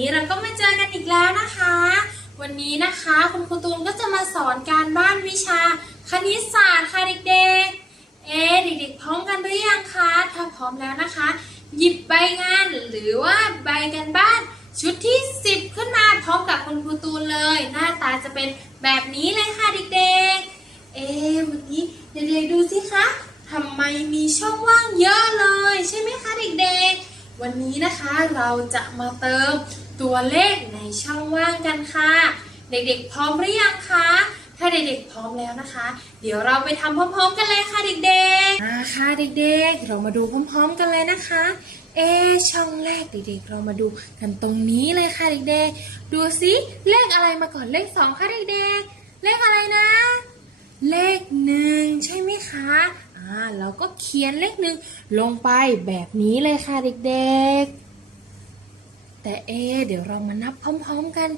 นี้เราก็มาเจอกันอีกแล้วนะคะ วันนี้นะคะคุณครูตูนก็จะมาสอนการบ้านวิชา คณิตศาสตร์ค่ะเด็กๆ เอ๊ะเด็กๆพร้อมกันหรือยังคะถ้าพร้อมแล้วนะคะ หยิบใบงานหรือว่าใบกันบ้าน ชุดที่ 10 ขึ้นมาพร้อมกับคุณครูตูนเลย หน้าตาจะเป็นแบบนี้เลยค่ะเด็กๆ เอ๊ะวันนี้เด็กๆดูสิคะทำไมมีช่องว่างเยอะเลย ใช่ไหมคะเด็กๆ วันนี้นะคะเราจะมาเติม ตัวเลขในช่องว่างกันค่ะ เด็กๆ พร้อมหรือยังคะ ถ้าเด็กๆ พร้อมแล้วนะคะ เดี๋ยวเราไปทำพร้อมๆ กันเลยค่ะเด็กๆอ่าค่ะเด็กๆ เรามาดูพร้อม ๆ กันเลยนะคะ เอช่องแรกเด็กๆ เรามาดูกันตรงนี้เลยค่ะเด็กๆ ดูสิเลขอะไรมาก่อนเลขสองคะเด็กๆ เลขอะไรนะ เลขหนึ่งใช่ไหมคะอ่าเราก็เขียนเลขหนึ่งลงไปแบบนี้เลยค่ะเด็กๆ แต่เอ เดี๋ยวเรามานับพร้อมๆกัน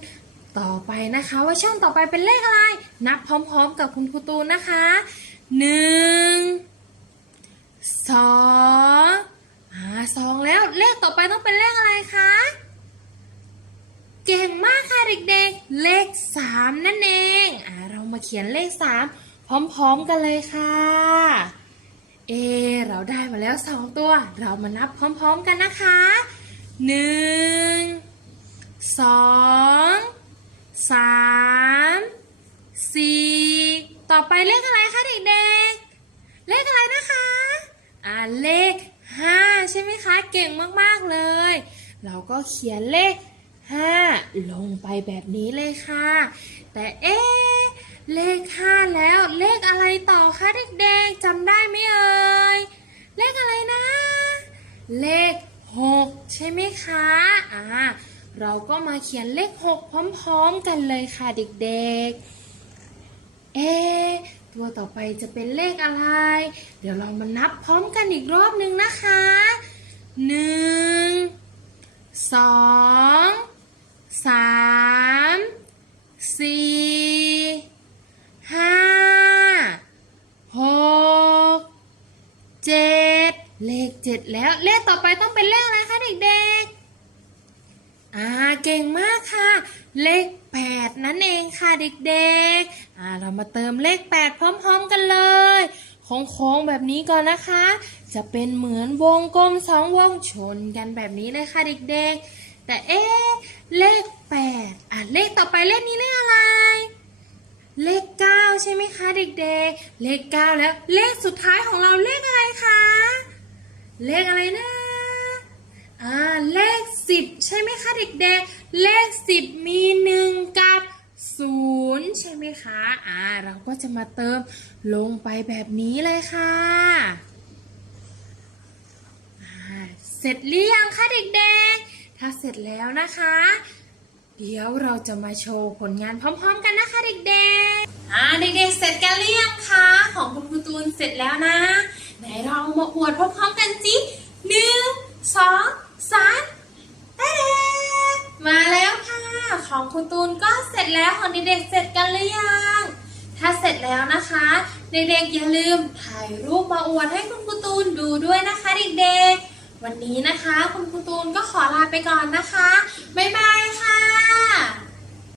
ต่อไปนะคะ ว่าช่องต่อไปเป็นเลขอะไร นับพร้อมๆกับคุณครูตูนนะคะหนึ่งสองอ่าสองแล้วเลขต่อไปต้องเป็นเลขอะไรคะเก่งมากค่ะเด็กๆ เลขสามนั่นเองอ่าเรามาเขียนเลขสามพร้อมๆกันเลยค่ะเอเราได้มาแล้วสองตัว เรามานับพร้อมๆกันนะคะหนึ่ง สองสามสี่ต่อไปเลขอะไรคะเด็กๆ เลขอะไรนะคะ อ่าเลขห้าใช่ไหมคะ เก่งมากๆเลย เราก็เขียนเลขห้าลงไปแบบนี้เลยค่ะ แต่เอ๊เลขห้าแล้วเลขอะไรต่อคะเด็กๆจำได้ไหมเอ่ยเลขอะไรนะ เลขหกใช่ไหมคะอ่า เราก็มาเขียนเลขหกพร้อม ๆ กันเลยค่ะเด็กๆ เอ๊ะตัวต่อไปจะเป็นเลขอะไร เดี๋ยวเรามานับพร้อมกันอีกรอบหนึ่งนะคะหนึ่งสองสามสี่ห้าหกเจ็ดเลขเจ็ดแล้ว เลขต่อไปต้องเป็นเลขอะไร เก่งมากค่ะ เลข 8 นั่นเองค่ะเด็กๆเรามาเติมเลข 8 พร้อม ๆ กันเลยโค้งๆแบบนี้ก่อนนะคะ จะเป็นเหมือนวงกลมสองวงชนกันแบบนี้เลยค่ะเด็กๆ แต่เอ๊ะเลข 8 อ่าเลขต่อไปเลขนี้เลขอะไร เลข 9 ใช่ไหมคะเด็กๆ เลข 9 แล้วเลขสุดท้ายของเราเลขอะไรคะ เลขอะไรนะอ่าเลขสิบใช่ไหมคะเด็กๆ เลขสิบมีหนึ่งกับศูนย์ใช่ไหมคะ อ่า เราก็จะมาเติมลงไปแบบนี้เลยค่ะอ่าเสร็จหรือยังคะเด็กๆ ถ้าเสร็จแล้วนะคะ เดี๋ยวเราจะมาโชว์ผลงานพร้อมๆกันนะคะเด็กๆ อ่าเด็กๆ เสร็จกันหรือยังคะ ของคุณครูตูนเสร็จแล้วนะ ไหนเรามาอวดพร้อมๆกันสิ คุณตูนก็เสร็จแล้วของเด็กๆเสร็จกันหรือยัง ถ้าเสร็จแล้วนะคะเด็กๆอย่าลืมถ่ายรูปมาอวดให้คุณครูตูนดูด้วยนะคะเด็กๆ วันนี้นะคะ คุณครูตูนก็ขอลาไปก่อนนะคะ บ๊ายบายค่ะ